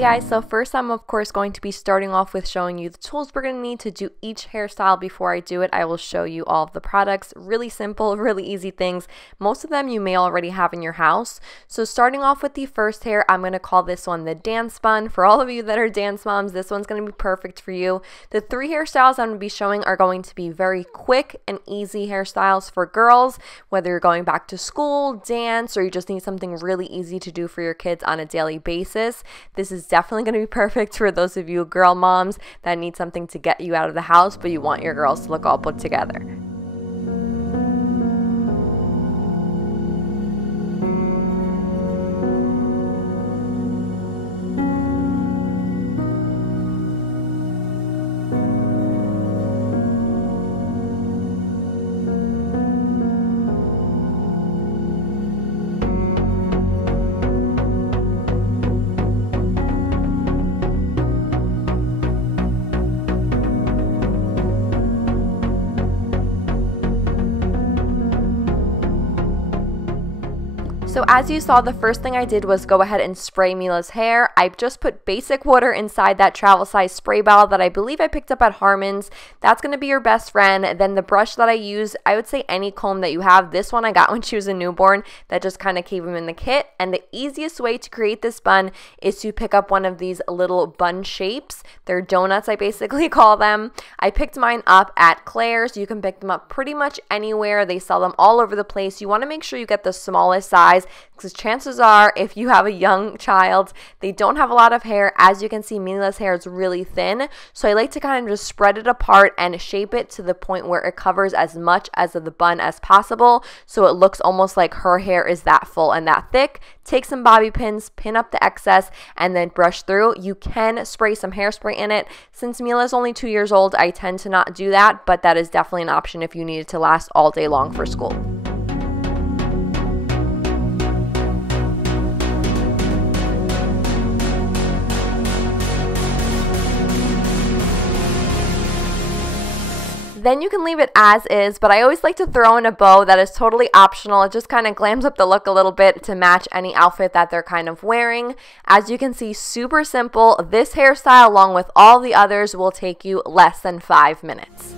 Hey guys, so first I'm of course going to be starting off with showing you the tools we're going to need to do each hairstyle. Before I do it, I will show you all of the products. Really simple, really easy things. Most of them you may already have in your house. So starting off with the first hair, I'm going to call this one the dance bun. For all of you that are dance moms, this one's going to be perfect for you. The three hairstyles I'm going to be showing are going to be very quick and easy hairstyles for girls, whether you're going back to school, dance, or you just need something really easy to do for your kids on a daily basis. This is definitely going to be perfect for those of you girl moms that need something to get you out of the house, but you want your girls to look all put together. So as you saw, the first thing I did was go ahead and spray Mila's hair. I just put basic water inside that travel size spray bottle that I believe I picked up at Harmon's. That's going to be your best friend. Then the brush that I use, I would say any comb that you have. This one I got when she was a newborn. That just kind of came in the kit. And the easiest way to create this bun is to pick up one of these little bun shapes. They're donuts, I basically call them. I picked mine up at Claire's. You can pick them up pretty much anywhere. They sell them all over the place. You want to make sure you get the smallest size, because chances are if you have a young child, they don't have a lot of hair. As you can see, Mila's hair is really thin, so I like to kind of just spread it apart and shape it to the point where it covers as much as of the bun as possible, so it looks almost like her hair is that full and that thick. Take some bobby pins, pin up the excess, and then brush through. You can spray some hairspray in it. Since Mila's only 2 years old, I tend to not do that, but that is definitely an option if you need it to last all day long for school. Then you can leave it as is, but I always like to throw in a bow that is totally optional. It just kind of glams up the look a little bit to match any outfit that they're kind of wearing. As you can see, super simple. This hairstyle, along with all the others, will take you less than 5 minutes.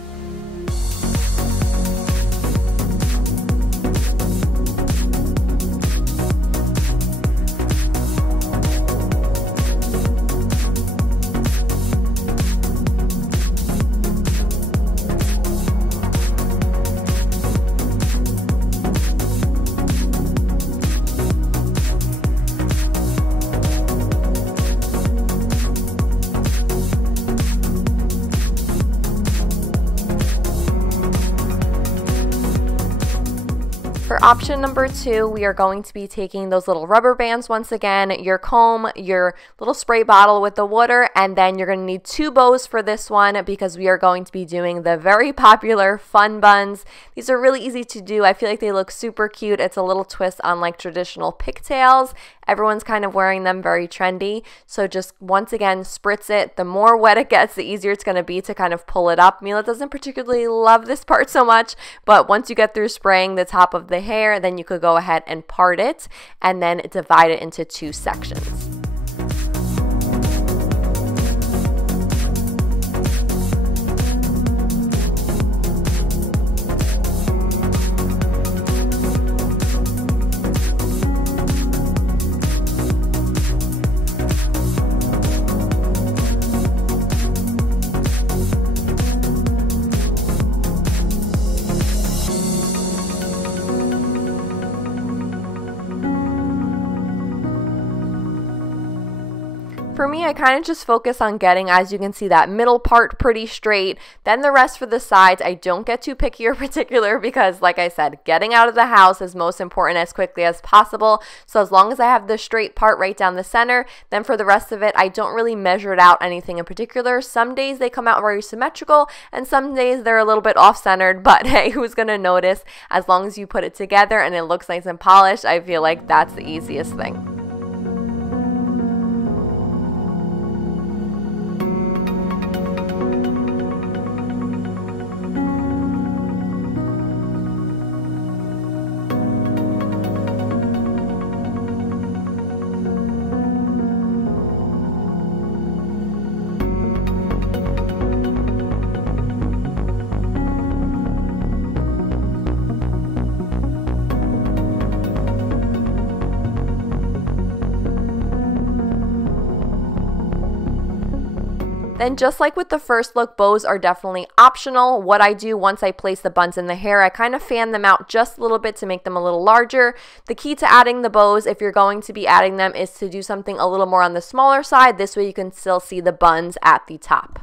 For option number 2, we are going to be taking those little rubber bands once again, your comb, your little spray bottle with the water, and then you're going to need 2 bows for this one because we are going to be doing the very popular fun buns. These are really easy to do. I feel like they look super cute. It's a little twist on like traditional pigtails. Everyone's kind of wearing them, very trendy. So just once again, spritz it. The more wet it gets, the easier it's going to be to kind of pull it up. Mila doesn't particularly love this part so much, but once you get through spraying the top of the hair, then you could go ahead and part it and then divide it into 2 sections. For me, I kind of just focus on getting, as you can see, that middle part pretty straight. Then the rest for the sides, I don't get too picky or particular because, like I said, getting out of the house is most important as quickly as possible. So as long as I have the straight part right down the center, then for the rest of it, I don't really measure it out anything in particular. Some days they come out very symmetrical and some days they're a little bit off-centered, but hey, who's going to notice? As long as you put it together and it looks nice and polished, I feel like that's the easiest thing. Then just like with the first look, bows are definitely optional. What I do once I place the buns in the hair, I kind of fan them out just a little bit to make them a little larger. The key to adding the bows, if you're going to be adding them, is to do something a little more on the smaller side. This way you can still see the buns at the top.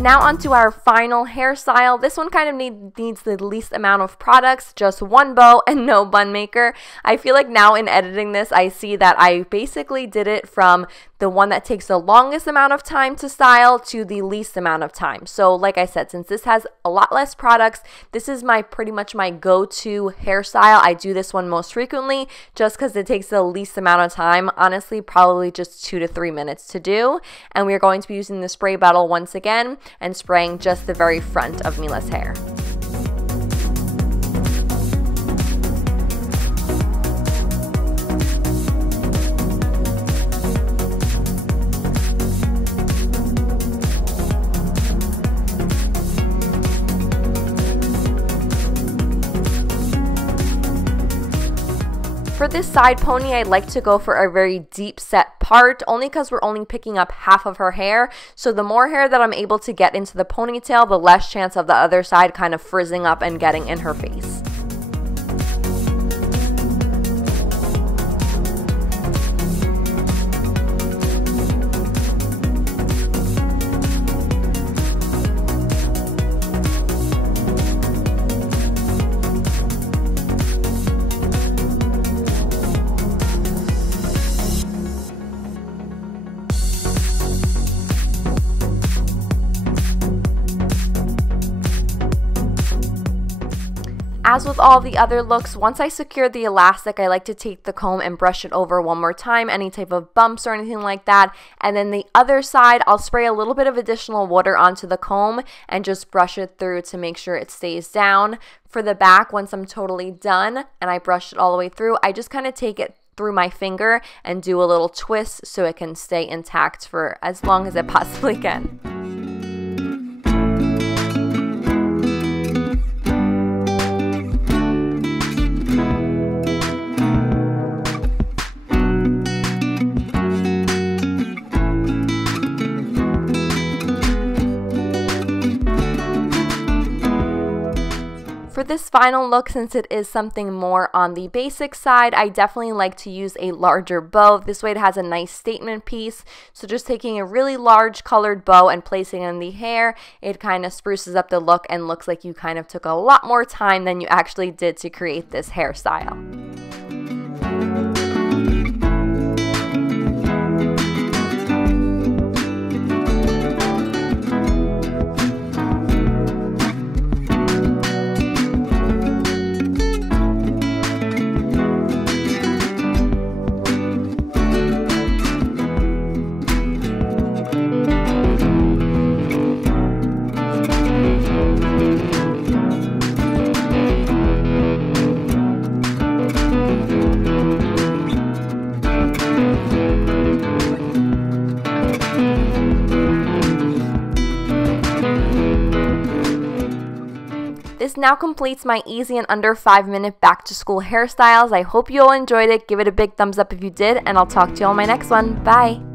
Now onto our final hairstyle. This one kind of needs the least amount of products, just one bow and no bun maker. I feel like now in editing this, I see that I basically did it from the one that takes the longest amount of time to style to the least amount of time. So like I said, since this has a lot less products, this is pretty much my go-to hairstyle. I do this one most frequently just because it takes the least amount of time. Honestly, probably just 2 to 3 minutes to do. And we are going to be using the spray bottle once again and spraying just the very front of Mila's hair. For this side pony, I like to go for a very deep set part, only because we're only picking up half of her hair. So the more hair that I'm able to get into the ponytail, the less chance of the other side kind of frizzing up and getting in her face. As with all the other looks, once I secure the elastic, I like to take the comb and brush it over one more time, any type of bumps or anything like that. And then the other side, I'll spray a little bit of additional water onto the comb and just brush it through to make sure it stays down. For the back, once I'm totally done and I brush it all the way through, I just kind of take it through my finger and do a little twist so it can stay intact for as long as it possibly can. For this final look, since it is something more on the basic side, I definitely like to use a larger bow. This way it has a nice statement piece. So just taking a really large colored bow and placing it in the hair, it kind of spruces up the look and looks like you kind of took a lot more time than you actually did to create this hairstyle. This now completes my easy and under 5-minute back to school hairstyles. I hope you all enjoyed it. Give it a big thumbs up if you did, and I'll talk to you all in my next one. Bye!